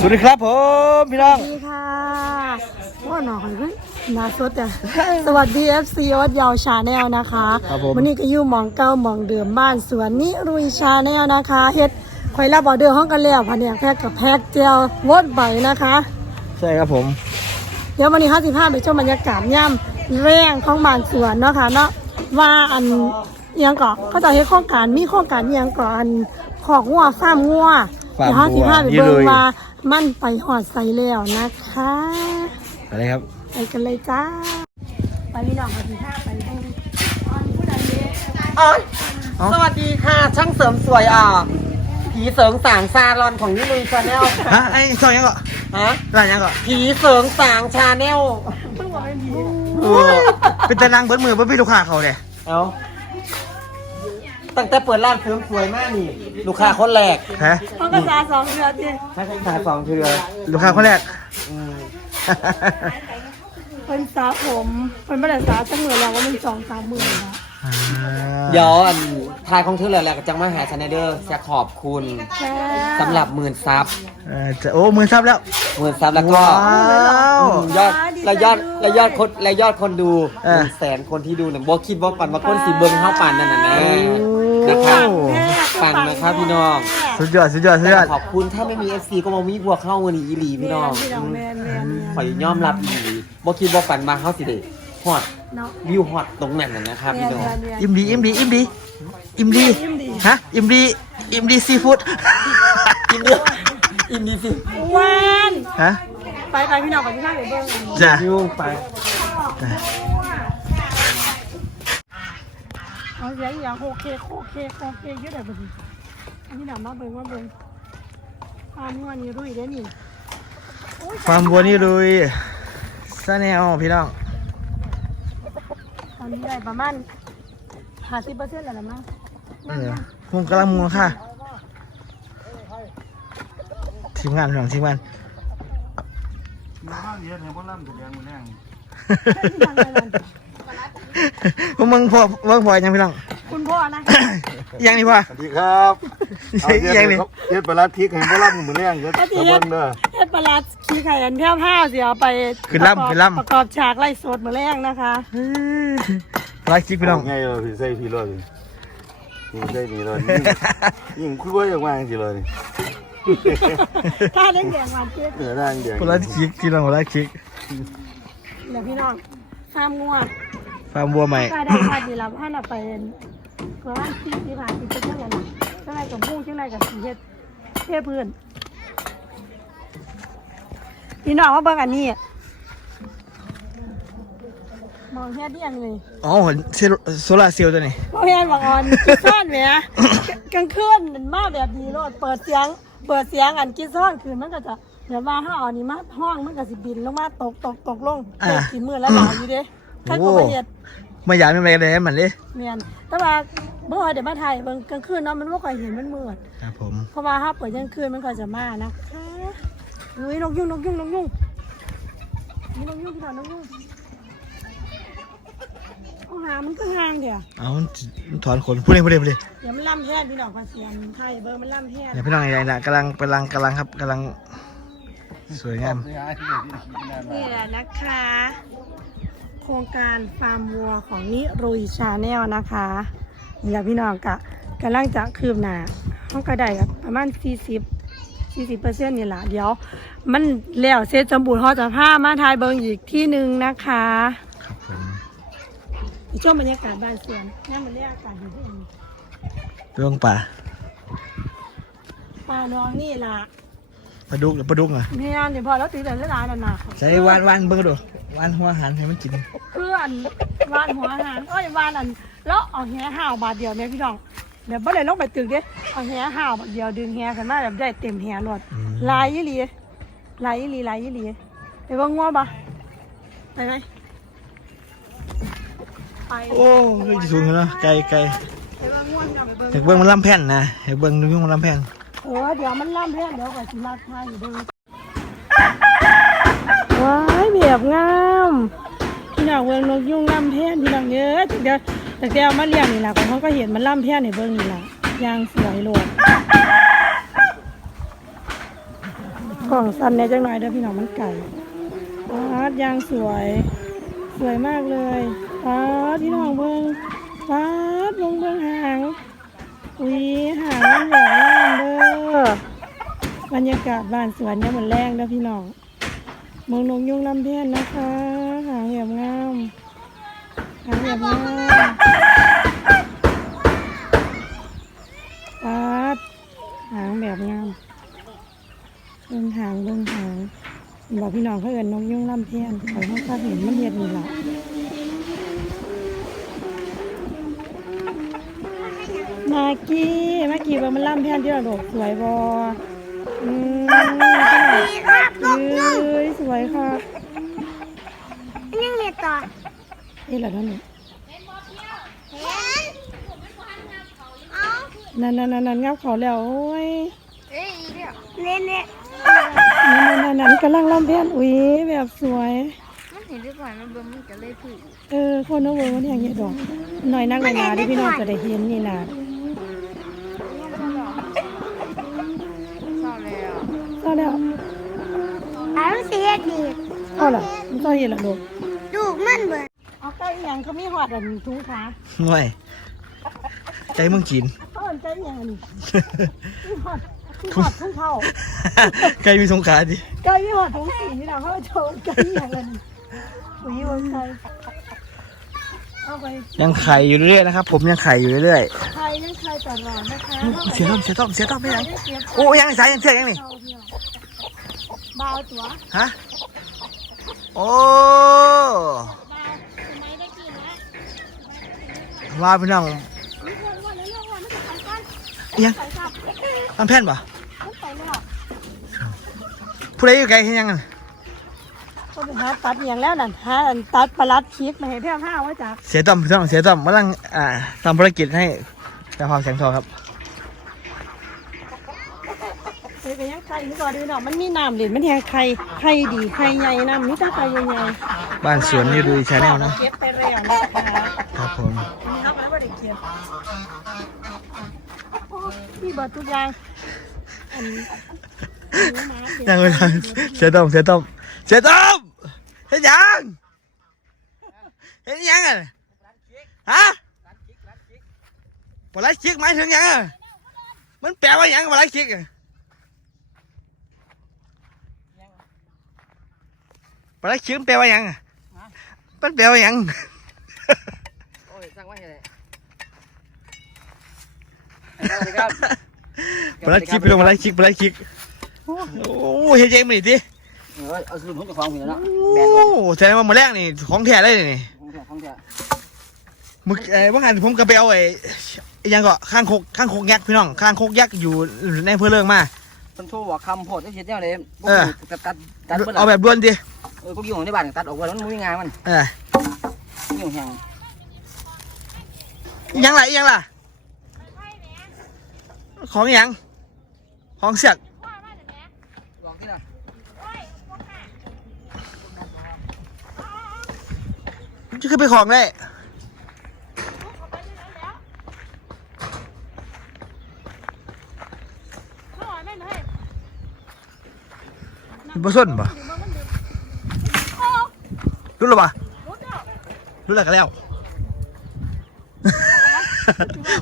สวัสดีครับผมพี่น้อง สวัสดีค่ะว่าหน่อยเฮ้ยนาสดอะสวัสดี FC ออดยาวชาแนลนะคะครับผม วันนี้ก็อยู่หมองเก้าหมองเดิมบ้านสวนนิรุยชาแนลนะคะเฮ็ดคอยรับออเดอร์ห้องกันแล้วพันเนี่ยแพ็กกับแพ็กเจลวดใบนะคะ ใช่ครับผม เดี๋ยววันนี้55ไปชมบรรยากาศย่ำแรงของบ้านสวนเนาะค่ะเนาะว่าอันเอียงก่อเขาจะเฮ็ดโครงการมีโครงการเอียงก่ออันขอกงัวฟาร์มงัวฟาร์มเดี๋ยววัว55ไปนี่เบิ่งเลยว่า มันไปหอดใส่แล้วนะคะอะไรครับ ไปกันเลยจ้า ไปพี่น้องกันที่ท่าไปดูตอนผู้ใดเลี้ยงอ๋อเอ้าสวัสดีค่ะ ช่างเสริมสวยอะผีเสริงสางซาลอนของนิลุยชาแนลฮะไอ้ซอยยังก่อนฮะร้านยังก่อนผีเสริงสางชาแนลเพิ่งบอกเป็นผีเป็นตานางเบิดมือเบิดพี่ลูกค้าเขาเนี่ยเอา ตั้งแต่เปิดร้านเสริมสวยมากนี่ ลูกค้าคนแรกฮะห้องกระซาสองเดือนดิถ้าเป็นขายสองเทือลูกค้าคนแรก อืมเป็นสาผมเป็นไม่ได้สาตั้งหมื่นแล้วก็เป็นสองสามหมื่นนะเดี๋ยวอันทายของเธอแล้วแหละก็จังมาหาชาแนลเดอร์จะขอบคุณแค่สำหรับหมื่นซับเออจะโอ้มือซับแล้ว หมื่นซับแล้วก็ว้าวอืมยอดและยอดและยอดคนและยอดคนดูเออหนึ่งแสนคนที่ดูเนี่ยบ่คิดว่าปันว่าคนสีเบิงเท่าปันนั่นน่ะนะ นะคะโอ้ปังนะครับพี่น้องสุดยอดสุดยอดสุดยอดขอบคุณถ้าไม่มี FC ก็มามีพวกเข้าเงินอีหลีแมพี่น้องนพี่น้องแมนแมนขอยยอมรับอีหลีบ่คิดว่าปันมาเข้าสิเดฮอตเนาะวิวฮอตตรงนั้นน่ะนะครับแมพี่นน้องแมนแมนอิ่มดีอิ่มดีอิ่มดีอิ่มดีอิ่มดีฮะอิ่มดีอิ่มดีซีฟู้ดอินเดียอินดีสิวานฮะไปไปพี่น้องกันที่ท่าไปเบิ้งจ้ะวิวไป เอาเสียงอย่างโอเคโอเคโอเคเยอะเลยพอดีอันนี้หนำมาเบิ้งมาเบิ้งอันนี้วันนี้รุ่ยได้นี่ฟาร์มบัวนี่เลยซาแนลพี่น้องตอนนี้ได้ประมาณห้าสิบเปอร์เซ็นต์แล้วละมั้งเออผมกำลังมูลค่ะทีมงานพี่น้องทีมงานพวกมึง พอเวิร์กพอยังพี่น้องคุณพ่อนะยังนี่พ่อสวัสดีครับใช่ยังนี่เฮ็ดปลาร้าพริกให้บ่รับมือแรงเฮ็ดก็ตะทีเบิ่งเด้อเฮ็ดปลาร้าขี้ไข่อันแพ้วผ้าเสียเอาไปขึ้นล่ำขึ้นล่ำประกอบฉากไล่สดมาแรงนะคะไลฟ์คลิปพี่น้องไงเราพี่ใส่พี่รอดนี่นี่ใส่นี่รอดยิ่งยิ่งคุยว่าอย่างว่าจังซี่เลยนี่ถ้าเล่นแดงหวานเจี๊ยบเหนือด้านเดียวไลฟ์คลิปพี่น้องไลฟ์คลิปเดี๋ยวพี่น้องข้ามงัว ฟาร์มบัวใหม่ถ้าได้พาดีรับให้เราไปประมาณสี่สิบห้าสิบเปอร์เซ็นต์แล้วนะเจ้าไรกับพุ่งเจ้าไรกับสีเฮ็ดเทพื้นพี่น้องว่าเบิ่งอันนี้มองเฮ็ดได้ยังเลยอ๋อเซลโซลาร์เซลล์ตัวนี้พ่อแม่บอกอ่อนกินซ่อนแหมกลางคืนมันมาแบบดีโลดเปิดเสียง เปิดเสียงอันกินซ่อนคืนมันก็จะเดี๋ยวว่าถ้าเอานี่มาห้องมันก็สิบินลงมาตกตกตกลงเปิดกินมือแล้วหลายอยู่เด้ ข้าก็ประเฮ็ดไม่อยากไม่อะไรกันเลยมันเลยเมียนแต่ว่าเมื่อวานเดี๋ยวมาถ่ายเบิ่งกลางคืนเนาะมันบ่ค่อยเห็นมันมืดครับผมเพราะว่าถ้าเปิดกลางคืนมันก็จะมานะคะอุ้ยนกยุ่งนกยุ่งนกยุ่งนี่นกยุ่งพี่น้องนกยุ่งเอาหามันก็ห่างเดี๋ยวเอาถอนขนพูดเลยพูดเลยพูดเลยเดี๋ยวมันล่ำแพทย์พี่น้องก็เสียงไทยเบิ่งมันล่ำแพทย์เนี่ยพี่น้องใหญ่ๆนะกำลังกำลังกำลังครับกำลังสวยงามนี่แหละนะคะโครงการฟาร์มวัวของนิรุยชาแนลนะคะนี่แหละพี่น้องกะกำลังจะคืบหน้าห้องกระไดกับประมาณ 40 40เปอร์เซ็นต์นี่แหละเดี๋ยว มันแล้วเสร็จสมบูรณ์เขาจะพามาทายเบิงอีกที่หนึ่งนะคะครับผมในช่วงบรรยากาศบ้านสวนนี่มันเรียกอากาศอยู่ที่นี่เรื่องป่าป่าน้องนี่ล่ะปลาดุกปลาดุกอะเนี่ยเดี๋ยวพอแล้วตีแต่เวลานั่นน่ะใช้วานวานเบิ่งดู วานหัวอาหารให้มันกินเพื่อนวานหัวอาหารเอ้ยวานอันแล้วเอาแหห่าวบาทเดียวเนี่ยพี่น้องเดี๋ยวบ่ได้ลงไปตึกเด้เอาแหห่าวบาทเดียวดึงแหขึ้นมาแบบได้เต็มแหหลดลายยี่หลีลายยี่หลีลายยี่หลีไปเบิ่งงัวบ่ไปไหมไปโอ้ยจะสูงเนาะไกลไกลไปเบิ่งงัวพี่น้องไปเบิ่งอยากเบิ่งมันลำแผ่นนะอยากเบิ่งนุ่งมันลำแผ่นเออเดี๋ยวมันล่ำแพ้เดี๋ยวก่อนสิมาทายอยู่เด้อว้ายเบียบงามพี่ น้องเบิ่งนกยุงล่ำแพ้พี่น้องเยอะเดี๋ยวแต่เดียวมาเลี้ยงนี่ล่ะของเขาก็เห็นมันล่ำแพ้ในเบิ่งนี่ล่ะยางสวยโลดของสั้นเนี่ยจังหน่อยเด้อพี่น้องมันไก่ปาดยางสวย สวยมากเลยปาดพี่น้องเบิ่งปาดลงเบิ่งหางอุ้ยหางมันแบบงามเด้อบรรยากาศบ้านสวนเนี่ยเหมันแรงเด้อพี่น้องเมืองนกยุงลำเพียนนะคะ หางแบบงามหางแบบงามปาดหางแบบงามเบิ่งหางเบิ่งหางบอกพี่น้องเขาเอินนกยุงลำเพียนเขาเขาก็เห็นมันเห็ดนี่แหละมากี้มากี้ว่ามันลำเพียนที่เราดกสวยบออืมเอ้ยสวยครับยังเรียน ต่อนี่แหละท่านนี่เห็นเอานั่นนั่นนั่นนั่นงับเขาแล้วโอ้ยเอ้ยเรียนเนี่ยนั่นนั่นนั่นกำลังลำเพียนอุ้ยแบบสวย มันเห็นด้วยก่อนมันเบิ่งมันก็เลยผูกเออคนน้องเวิร์มันอย่างเงี้ยดอกหน่อยนักหนาที่พี่น้องจะได้เห็นนี่นะชอบแล้วเศร้าแล้วอ้าวเสียดี เอาล่ะมันเศร้าเห็นละลูกดู มันเบิ่งเอาไก่อหย่างเขามีหอดอันถุงขาง่วยใจมึงกิน เขาเอินไก่อหย่างอันนี้มีหอดมีหอดถุงเท้าไก่มีสงขาดิไก่มีหอดถุงสีนี่นะเขาโชว์ไก่อหย่างอันนี้อุ้ยวันไก่เอาไปยังไข่อยู่เรื่อยๆนะครับ ผมยังไข่อยู่เรื่อยไข่ยังไข่ตลอดนะคะๆเสียต้อมเสียต้อมเสียต้อมไม่ยังได้เสียบโอ้ยังสายยังเชือกยังนี่เท้าเดียวบาวตัว ฮะ โอ้บาไมได้กินนะว่าพี่น้องยังไปกับทำแผ่นปะผู้ใดอยู่ไกลเห็นยังกันก็ไปหาตัดอหย่างแล้วนั่นหาตัดปลาลัดชิกมาให้เพี่ห้าไว่าจากเสียต้อมพี่น้องเสียต้อมกำลังอ่าทำภารกิจให้แต่ความแสงทองครับ เฮ้ยก็ยังไข่นี่ก่อนดูเนาะมันมีน้ำเหรียญมันแทงไข่ไข่ดีไข่ใหญ่น้ำมีแต่ไข่ใหญ่ๆบ้านสวนนี่ดูชาแนลนะเก็บไปแล้วนะคะครับผมนี่ครับแล้วไม่ได้เก็บโอ้มีเบอร์ทุกอย่างอันนี้หมูหมาเสียยังไม่ทันเสียต้อมเสียต้อมเสียต้อมเห็นยังเห็นยังอะฮะปลาชิกหมายถึงยังอะมันแปลว่าหยังปลาชิกอะ ปลาชิกมันแปลว่าหยังอะมันแปลว่าหยังโอ้ยสั่งไว้ให้เลยสวัสดีครับปลาชิกไปลงปลาชิกปลาชิกโอ้โหเห็นยังมันดิเออเอาซื้อผมจะฟังอยู่แล้วโอ้แบนด้วยแสดงว่าหมาแรกนี่ของแท้เลยนี่ของแท้ของแท้มึกไอ้ว่างันผมก็ไปเอาไอ้ไอ้หยังก็ข้างโคกข้างโคกยักษ์พี่น้องข้างโคกยักษ์อยู่ในอำเพื่อเรื่องมาต้นโชว์ว่าคำโพดที่เห็นเนี่ยเลยเออตัดตัดตัดเบิดเอาแบบด่วนดิ เออพวกอยู่ในบ้านตัดออกไปแล้วมันไม่งานมันเอออยู่แห้งอิหยังล่ะอิหยังล่ะ ของอิหยัง ของเสียกบอกที่ละจะขึ้นไปของได้มันบ่ส้นปะ รู้หรือปะรู้แล้วก็แล้ว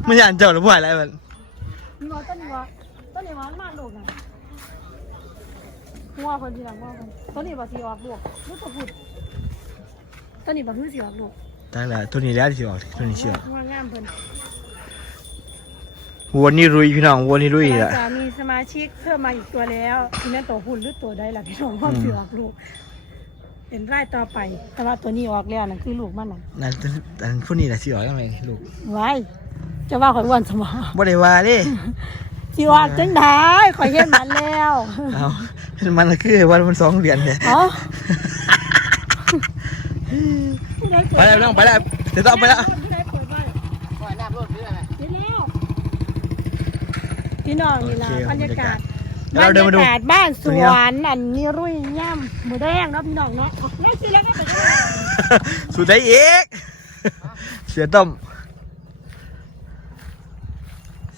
ไม่อยากเจ้าหรือผู้ใหญ่อะไรมันมีวอต้นนี้วอต้นนี้วอมากลูกนะงัวคนทีหลังงัวคนต้นนี้บอสีออกลูกลูกตัวพุดต้นนี้บอคือสีออกลูกตายแล้วตัวนี้แล้วที่สิออกตัวนี้เชื่องัวงามเพิ่นวัวนี่รุยพี่น้องวัวนี่รุยหลัอะงจากมีสมาชิกเพิ่มมาอีกตัวแล้วทีนั้นตัวหุ่นหรือตัวใดล่ะพี่น้องพ่อมสีออกลูก เป็นไร่ต่อไป แต่ว่าตัวนี้ออกแล้วนั่นคือลูกมันน่ะนั่นอันพวกนี้แหละสิออกยังไงลูกไว้จะว่าข่อยอ้วนสมองบ่ได้ว่าเดิสิออกจังได้ข่อยเห็นมันแล้วเอามันก็คือวันมันสองเดือนเนี่ยเอ้าไปแล้วน้องไปแล้วเดี๋ยวต้องไปแล้วปล่อยน้ำรถเรื่อยพี่น้องนี่ละบรรยากาศ เดี๋ยวเราเดินมาดูบรรยากาศบ้านสตรงนี้วเนาะนอันนี้รุ่ยย่ำหมูแดงเนาะพี่น้องเนาะแล้วสิแล้วก็ไปได้สุดได้อีก เสียต้ม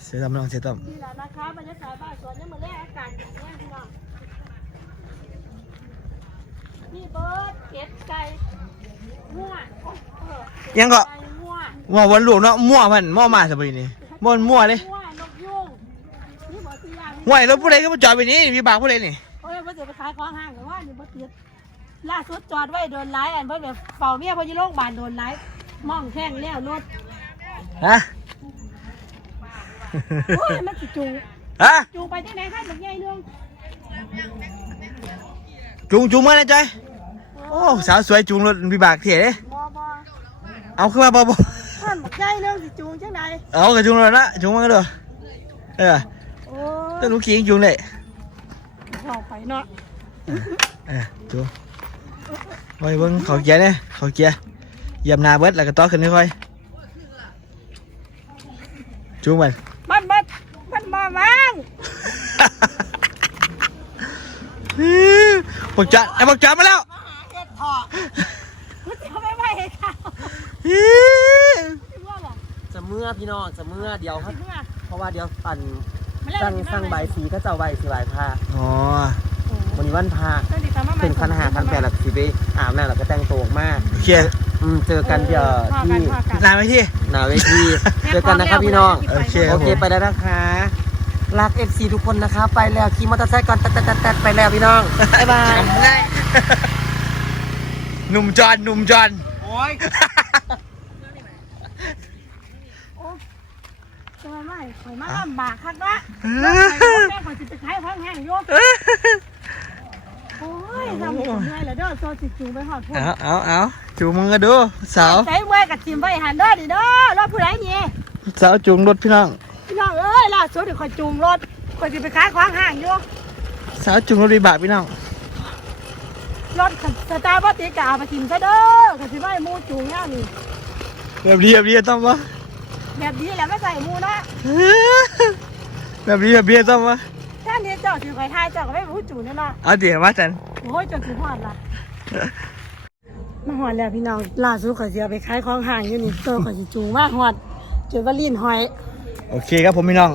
เสียต้มน้องเสียต้มนี่แหละนะคะบรรยากาศบ้านสวนเนี่ยเหมือนแรกอากาศอย่างนี้พี่น้องนี่เบิร์ดเก็ดไก่มั่วโอ้เออยังก็ไก่มั่ว มั่ววันลูกเนาะมั่วมันมั่วมาสบายนี่มั่วมั่วเลย มั่วนกยุงนี่บอกตัวอย่าง ห่วยรถผู้ใดก็มาจอดไปนี่มีบากผู้ใดนี่โอ้ยว่าจะไปขายของห้างแต่ว่านี่บ่ติดล่าสุดจอดไว้โดนไล่อันเพิ่นแบบเฝ้าเมียเพิ่นอยู่โรงพยาบาลโดนไล่มองแข้งแล้วรถฮะโอ้ยมันสิจูงฮะจูงไปที่ไหนท่านบักใหญ่เรื่องจุงจุงมาเลยจ้อยโอ้สาวสวยจุงรถมีบากเถี่ยเด้บ่บ่เอาขึ้นมาบ่บ่ท่านบักใหญ่เรื่องสิจูงจังไดเอากระจุงรถละจุงมาก็เด้อเออโอ้ ต้นลูกขิงจุงเลยเข้าไปเนาะเออจุงไว้เบิ่งเขาเกียร์เนี่ยเขาเกียร์เหยียบหน้าเบิดแล้วก็ต่อขึ้นค่อยๆจุงมันมันบ่มันบ่วางบอกจอดไอ้บอกจอดมาแล้วเฮ็ดท่อกูจะเอาไปไว้ให้เขาสิว่าบ่จะเมื่อพี่น้องจะเมื่อเดี๋ยวครับสิว่าเพราะว่าเดี๋ยวปั่น มาแล้วสั่งสิมาสั่งใบายสีก็จะเอาใบายสีใบายผ้าอ๋อวันนี้วันพาสวัสดีค่ะมาใหม่เป็นคันหาคันแปดหลักสีไปอาบน้ำแล้วก็แต่งตัวออกมากโอเคอืมเจอกันเดี๋ยวที่นานไหมที่หนาเวทีเจอกันนะครับพี่น้องโอเคโอเคไปแล้วนะคะรัก FC ทุกคนนะคะ ไปแล้วขี่มอเตอร์ไซค์ก่อนแต๊ดแต๊ดแต๊ดไปแล้วพี่น้องบ๊ายบาย หนุ่มจอนหนุ่มจอน โอ้ย จะมาไม่ข่อยมาลำบากคักละแม่ข่อยสิไปขายของแห้งอยู่โอ้ยทำผมไงล่ะเด้อโซจิจูไปหอดพุ่นเอาเอาเอาจูมึงก็ดูสาวใช้เมื่อกับทีมไว้หันเด้อดิเด้อรถผู้ใดนี่สาวจูงรถพี่น้องพี่น้องเอ้ยล่าสุดเดี๋ยวข่อยจูงรถข่อยสิไปขายของห้างอยู่สาวจูงรถดีบาพี่น้องรถสตาร์บัคติกาไปทิมซะเด้อข่อยสิไว้มูจูงแน่นี่แบบนี้แบบนี้ต้องวะ แบบนี้แหละไม่ใส่หมูนะแบบนี้แบบนี้ต้องวะแค่นี้เจ้าสิข่อยทายเจ้าก็ไม่รู้จูงแน่นอนเอาเดี๋ยวมาจันโอ้ยจนสิหอดละมาหอดแล้วพี่น้องล่าสุดข่อยสิเอาไปขายของห้างอยู่นี่โตข่อยสิจูงมาหอดจนว่าลีนหอย โอเคครับผมพี่น้อง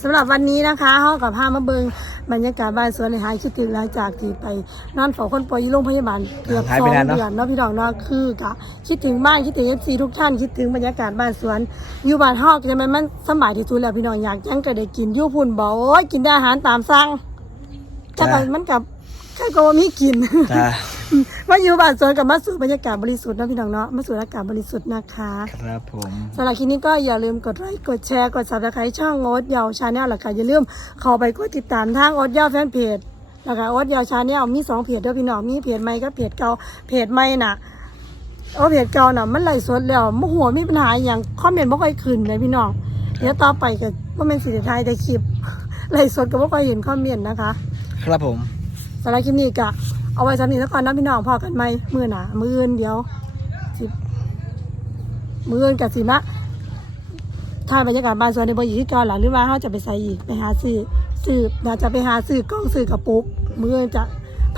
สำหรับวันนี้นะคะเฮากับพามาเบิง บรรยากาศบ้านสวนในหายคิดถึงหลังจากที่ไปนอนเฝ้าคนป่วยอยู่โรงพยาบาลเกือบหายสไปองนานเนอะ เดือนเนาะพี่น้องเนาะคือกะคิดถึงบ้านคิดถึงเอฟซีทุกท่านคิดถึงบรรยากาศบ้านสวน อยู่บ้านฮอกจะมันมันสำบายที่สุดแล้วพี่น้องอยากจังก็ได้กินอยู่พุ่นบ่โอ้ยกินได้อาหารตามสั่งถ้าก็มันกับแค่ก็ว่ามีกิน จ้า มาอยู่บ้านสวนกับมาสู่บรรยากาศบริสุทธิ์เนาะพี่น้องเนาะมาสู่อากาศบริสุทธิ์นะคะครับผมสำหรับคลิปนี้ก็อย่าลืมกดไลค์กดแชร์กด subscribe ช่องโอ๊ตยาวชาแนลแล้วก็อย่าลืมเข้าไปกดติดตามทางโอ๊ตยาวแฟนเพจแล้วก็โอ๊ตยาวชาแนลมีสองเพจเด้วยพี่น้องมีเพจใหม่กับเพจเก่าเพจใหม่น่ะโอ้เพจเก่าน่ะมันไล่สดแล้วมหัวมีปัญหาอหย่างคอมเมนต์ไม่ค่อยขึ้นเลยพี่น้องเดี๋ยวต่อไปก็ว่าเป็นสิทธิไทยแต่คลิปไล่สดก็ไม่ค่อยเห็นคอมเมนต์นะคะ ครับผมสำหรับคลิปนี้ก็ เอาไว้สำหรับนี้แล้วก่อนนะพี่น้องพอกันไหมมือหนามืออื่นเดียวสิมืออื่นกับสิมะถ่ายบรรยากาศบ้านสวนในบริที่ก่อนหลังหรือว่าเขาจะไปใส่อีกไปหาซื้อซื้อเราจะไปหาซื้อกล้องซื้อกระปุกมืออนจะ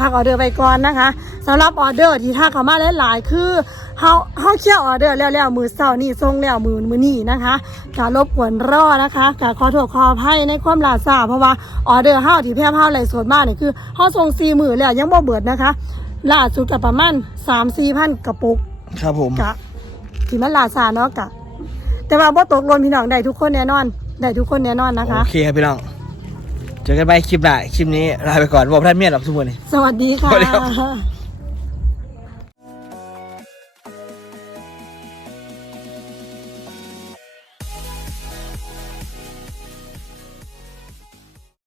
พักออเดอร์ไปก่อนนะคะสำหรับออเดอร์ที่ถ้าเขามาหลายๆคือเขาเขาเคี่ยวออเดอร์แล้วแล้วมือเศร้านี่ทรงแล้วมือมือนี่นะคะการรบกวนรอนะคะการขอโทษขออภัยในความลาซาเพราะว่าออเดอร์เฮาที่แพร่เฮาไหลฟ์สดมากนี่คือเฮาส่งสี่มือแล้วยังบ่เบิดนะคะล่าสุดกับประมาณสามสี่พันกระปุกครับผมกะที่มันลาซาเนาะกะแต่ว่าบ่ตกหล่นพี่น้องได้ทุกคนแน่นอนได้ทุกคนแน่นอนนะคะโอเคครับพี่น้อง เจอกันใหม่คลิปหน้าคลิปนี้ลาไปก่อนบอกท่านเมียหลับทุกคนนี่สวัสดีค่ะ สวัสดีครับ